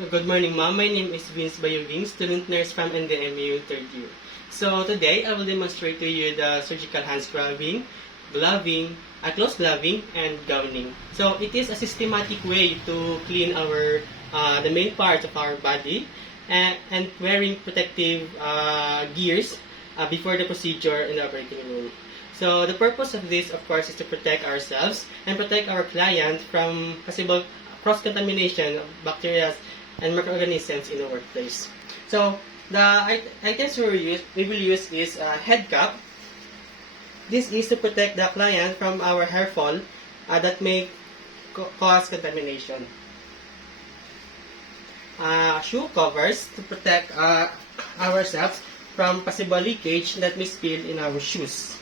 Good morning, ma'am. My name is Vince Bayuging, student nurse from NDMU third year. So today, I will demonstrate to you the surgical hand scrubbing, gloving, close gloving, and gowning. So it is a systematic way to clean the main parts of our body and wearing protective gears before the procedure in the operating room. So the purpose of this, of course, is to protect ourselves and protect our client from possible cross-contamination of bacteria and microorganisms in the workplace. So the items we will use is a head cap. This is to protect the client from our hair fall that may cause contamination. Shoe covers to protect ourselves from possible leakage that may spill in our shoes.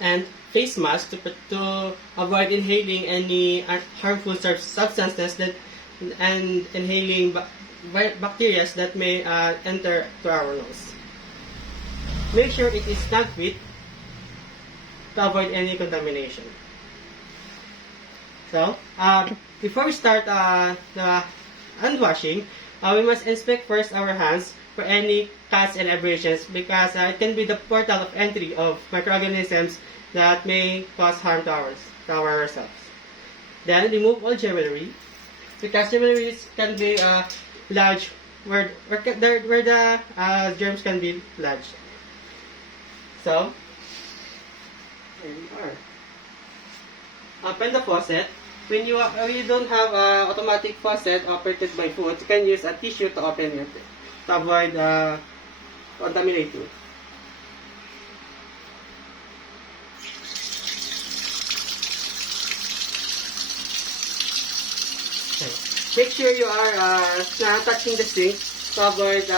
And face mask to avoid inhaling any harmful substances and inhaling bacteria that may enter to our nose. Make sure it is snug fit to avoid any contamination. So, before we start the hand washing, we must inspect first our hands for any cuts and abrasions because it can be the portal of entry of microorganisms that may cause harm to ourselves. Then remove all jewelry because jewelry can be large where the germs can be large. So, here we are. Open the faucet. When you don't have automatic faucet operated by foot, you can use a tissue to open it to avoid contaminating. Make sure you are not touching the sink to avoid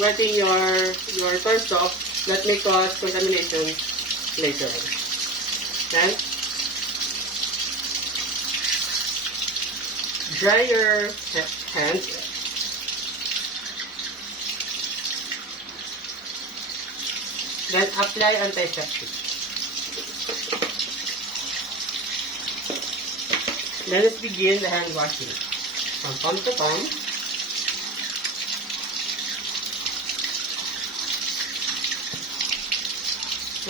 wetting your torso that may cause contamination later on. Then, dry your hands. Then apply antiseptic. Let us begin the hand washing. From palm to palm.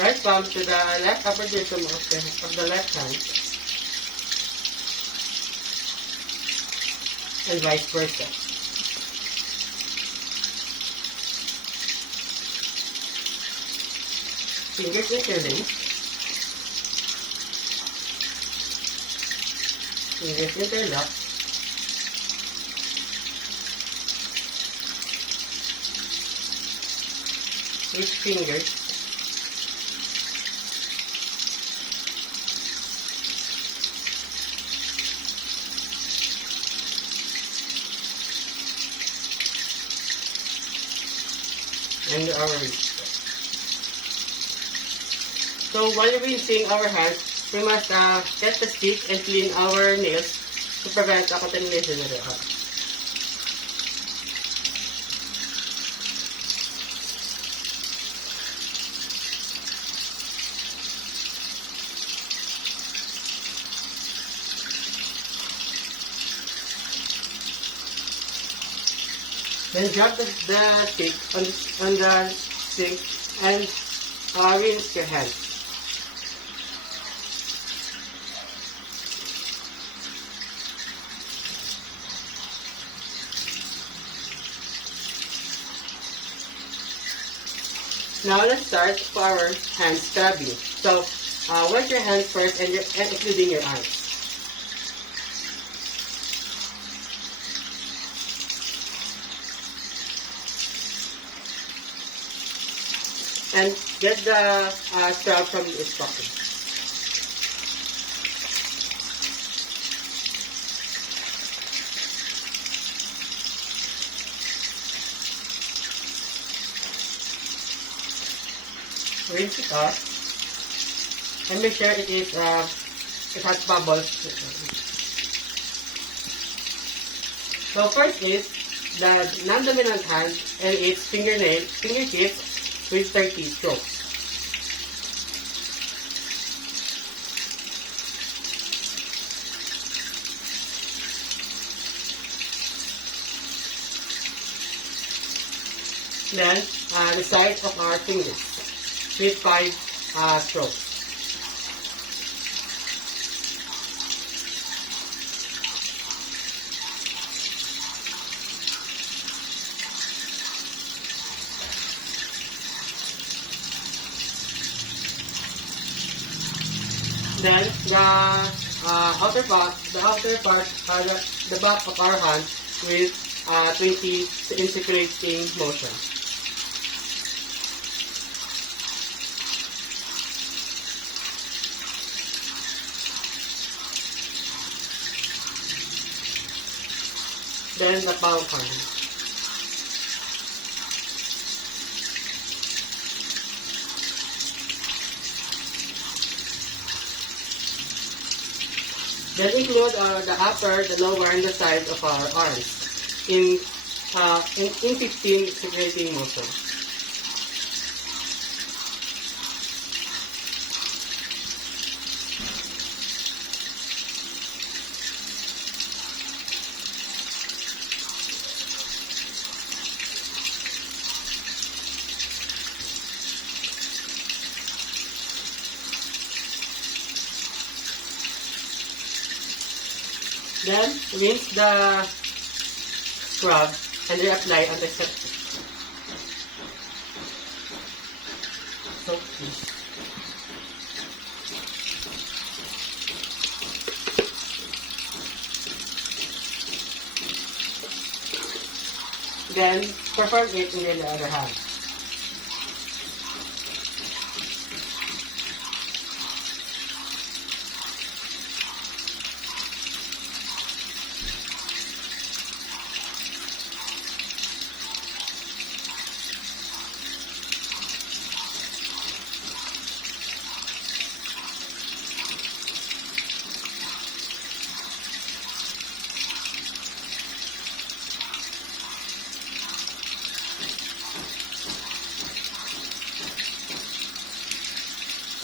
Right palm to the left upper diaphragm of the left hand. And vice versa. Fingers interlaced. Fingers interlocked. Each finger and our wrist. So while rinsing our hands, we must get the stick and clean our nails to prevent contamination of the hands. Then drop the stick on the sink and rinse your hands. Now let's start for our hand scrubbing. So wash your hands first and including your arms. And get the scrub from the stocking. Rinse it off and make sure it has bubbles. So first is the non-dominant hand and its fingertips with 30 strokes. Then the side of our fingers with 5 strokes. Then the back of our hand with 20 in circulating motion. Then the palm hand. Then include the upper, the lower, and the side of our arms in 15 circulating motion. Then rinse the scrub and reapply antiseptic. So please. Then perform it in the other hand.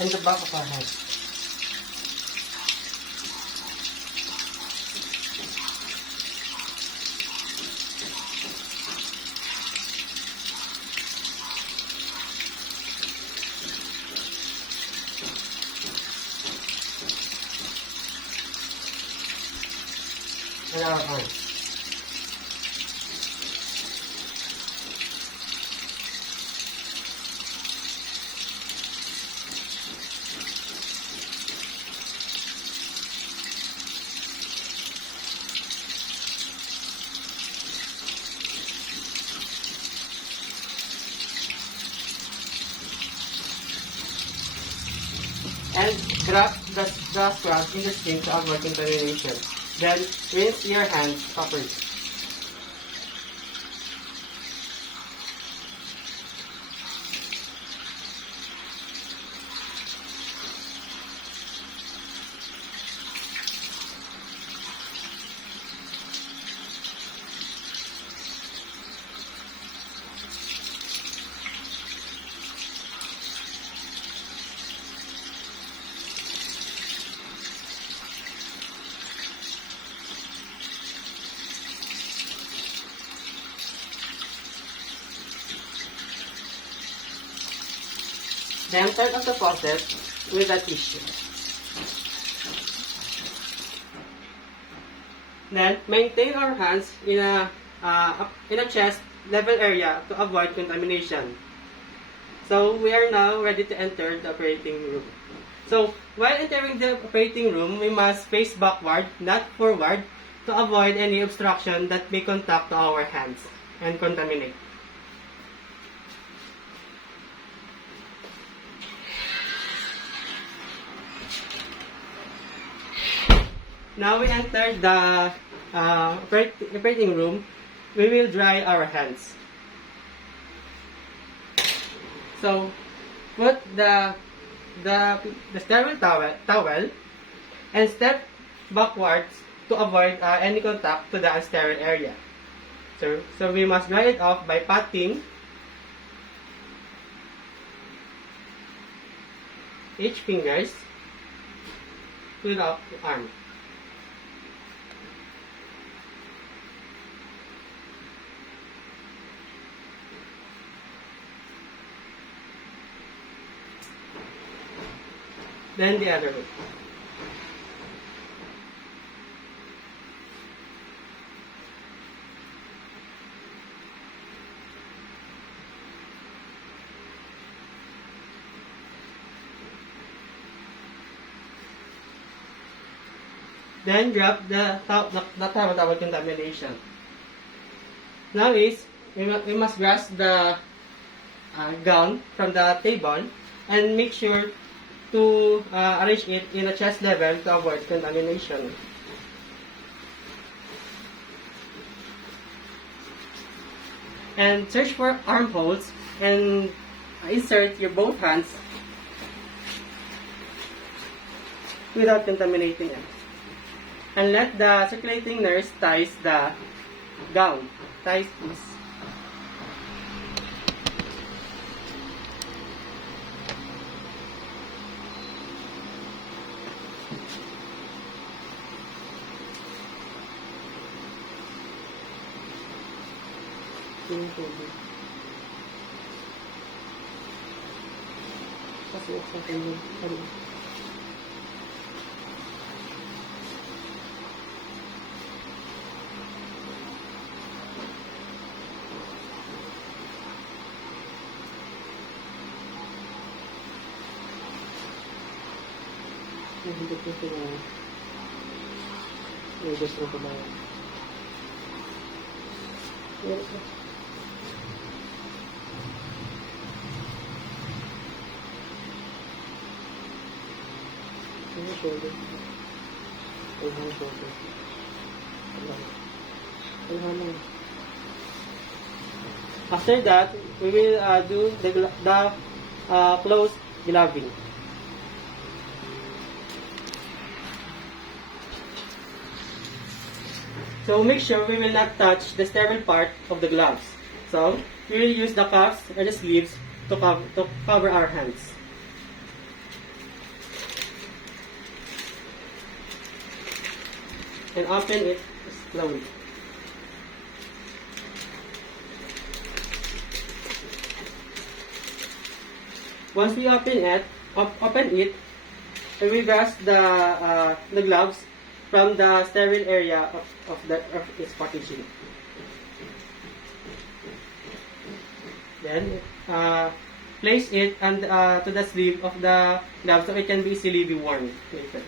And the back of our hand. And our hands. And grab the scrub in the skin to avoid contamination. Then rinse your hands properly. Then turn off the faucet with a tissue. Then maintain our hands in a chest level area to avoid contamination. So we are now ready to enter the operating room. So while entering the operating room, we must face backward, not forward, to avoid any obstruction that may contact to our hands and contaminate. Now we enter the operating room. We will dry our hands. So put the sterile towel and step backwards to avoid any contact to the unsterile area. So we must dry it off by patting each fingers to the arm. Then the other way. Then grab the towel contamination. Now is we must grasp the gown from the table and make sure to arrange it in a chest level to avoid contamination. And search for armholes and insert your both hands without contaminating it. And let the circulating nurse ties the gown. Ties this. After that, we will do the close gloving. So make sure we will not touch the sterile part of the gloves. So we will use the cuffs or the sleeves to cover our hands. And open it slowly. Once we open it, we grasp the gloves from the sterile area of its packaging. Then place it to the sleeve of the glove so it can be easily be worn later.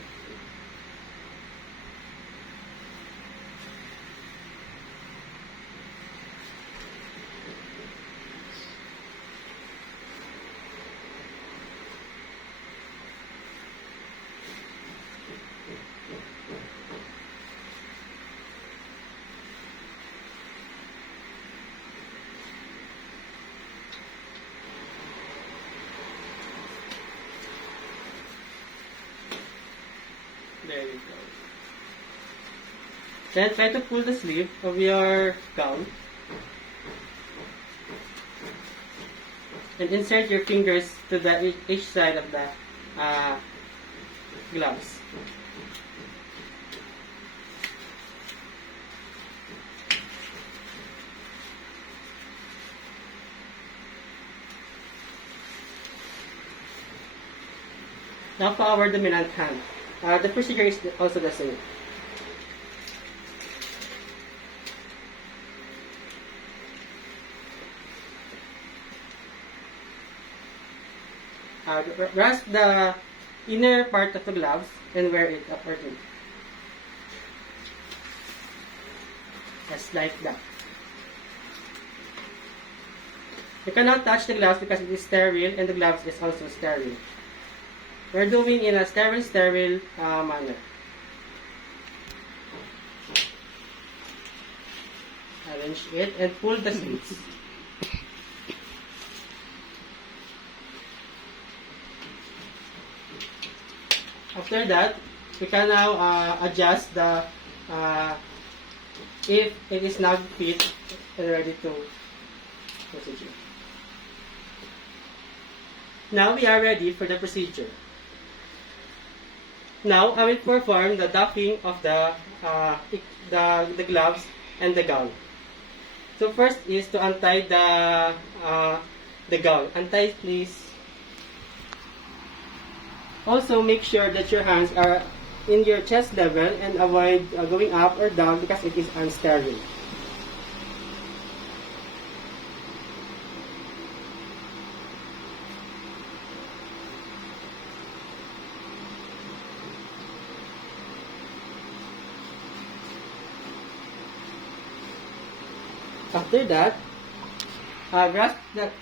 There we go. Then try to pull the sleeve of your gown and insert your fingers to each side of the gloves. Now for our dominant hand. The procedure is also the same. Grasp the inner part of the gloves and wear it upwardly. Just like that. You cannot touch the gloves because it is sterile and the gloves is also sterile. We're doing in a sterile manner. Arrange it and pull the sleeves. After that, we can now adjust the if it is now fit and ready to procedure. Now we are ready for the procedure. Now I will perform the doffing of the gloves and the gown. So first is to untie the gown. Untie please. Also make sure that your hands are in your chest level and avoid going up or down because it is unsterile. After that,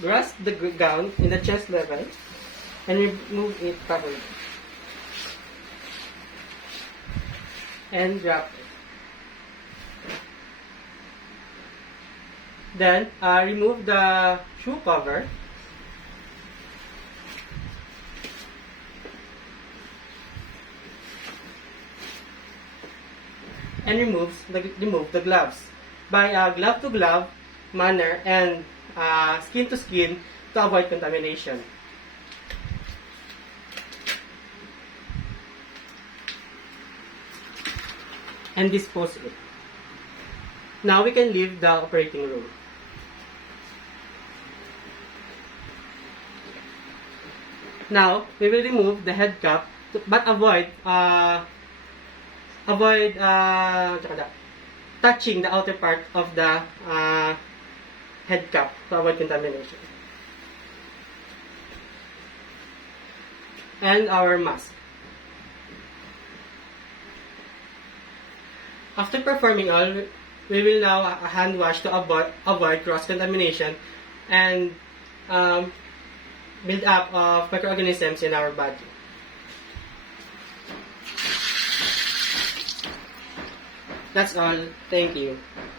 grasp the gown in the chest level and remove it properly. And wrap it. Then, remove the shoe cover. And remove the gloves by glove to glove manner and skin to skin to avoid contamination. And dispose it. Now we can leave the operating room. Now we will remove the head cap, but avoid touching the outer part of the head cap to avoid contamination. And our mask. After performing all, we will now hand wash to avoid cross-contamination and build up of microorganisms in our body. That's all. Thank you.